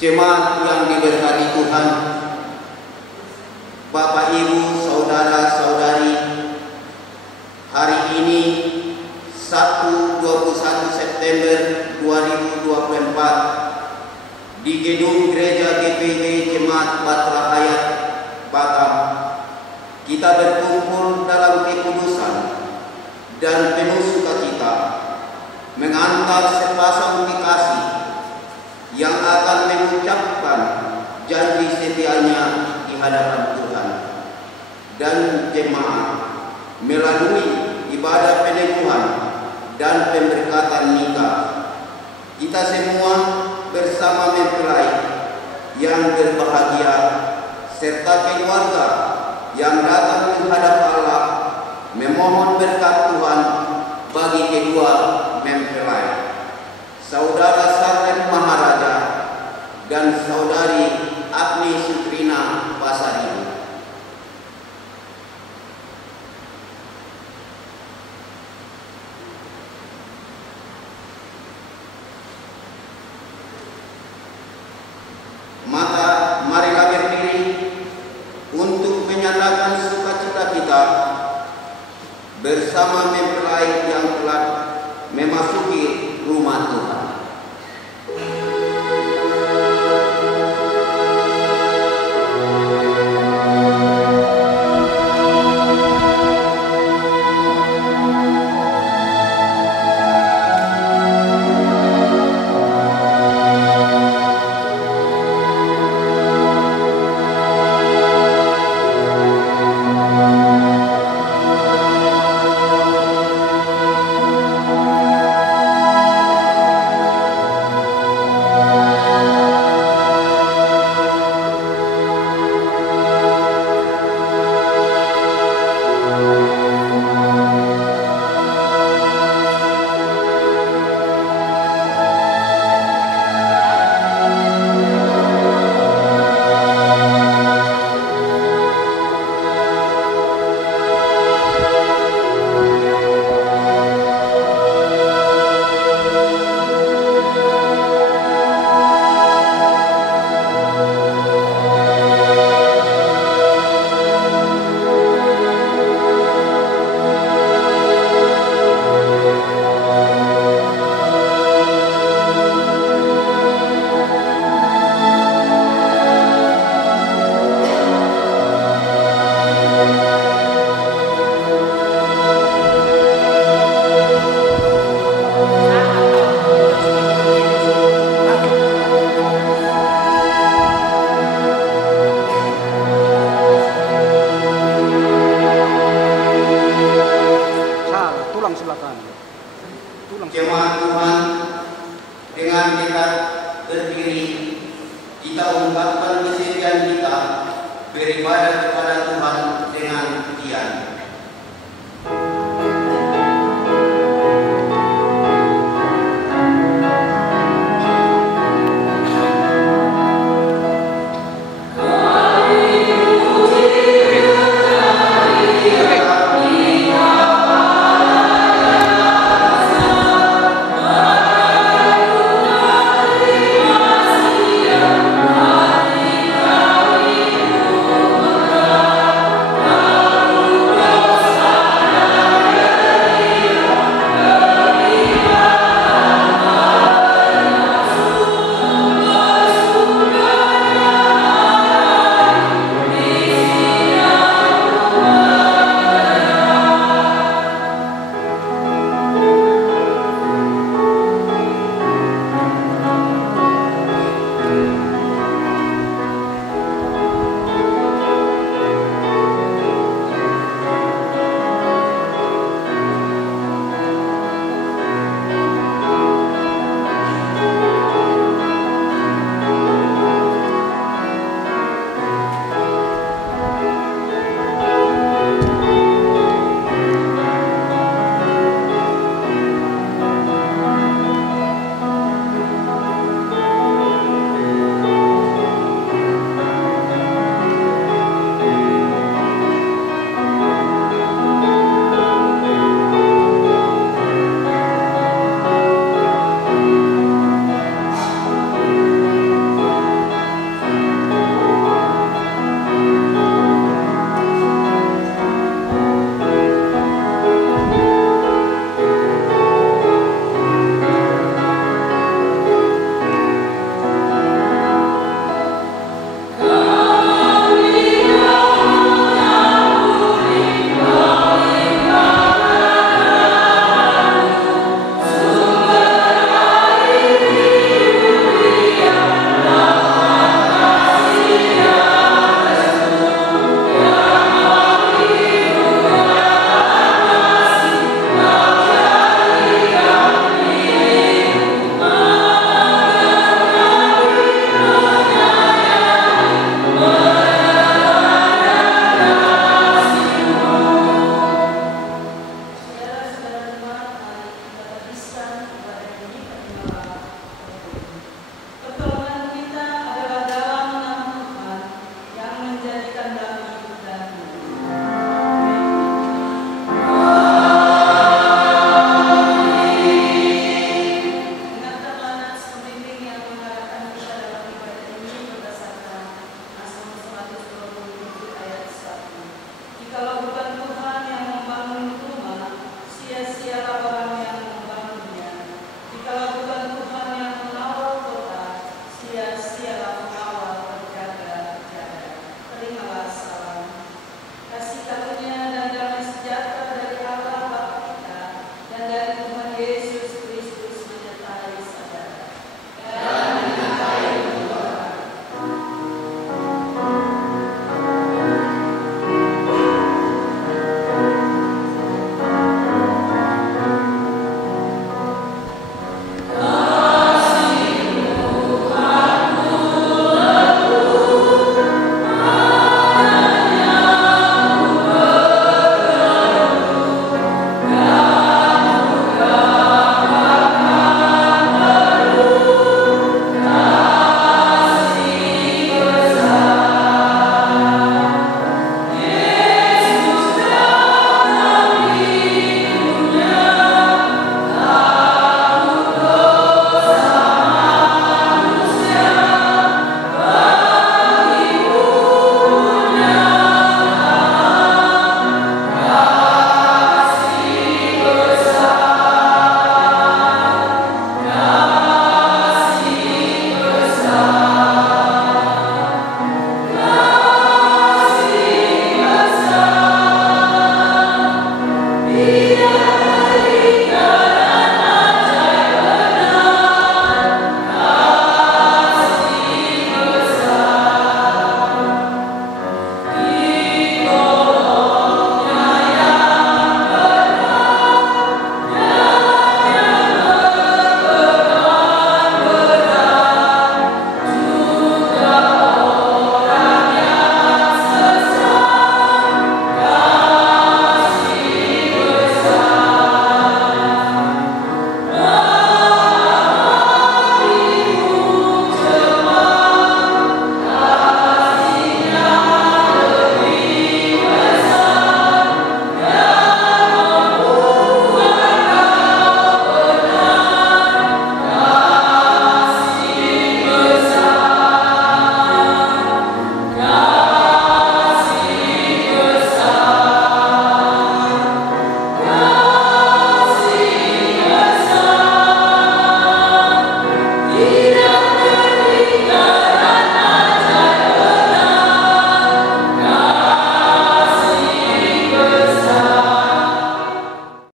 Jemaat yang diberkati Tuhan, Bapak Ibu, Saudara-saudari, hari ini Sabtu 21 September 2024 di Gedung Gereja GPG Jemaat Batra Hayat, Batam, kita berkumpul dalam kekudusan dan penuh sukacita mengantar sepasang kekasih yang akan mengucapkan janji setianya di hadapan Tuhan dan jemaat melalui ibadah peneguhan dan pemberkatan nikah. Kita semua bersama mempelai yang berbahagia serta keluarga yang datang menghadap Allah memohon berkat Tuhan bagi kedua mempelai, Saudara Sarlen Maharaja dan Saudari Agni Sutrina Basari. Maka marilah berdiri untuk menyatakan sukacita kita bersama mempelai yang telah memasuki rumah Tuhan. Jemaat Tuhan, dengan kita berdiri, kita ungkapkan kesetiaan kita beribadah kepada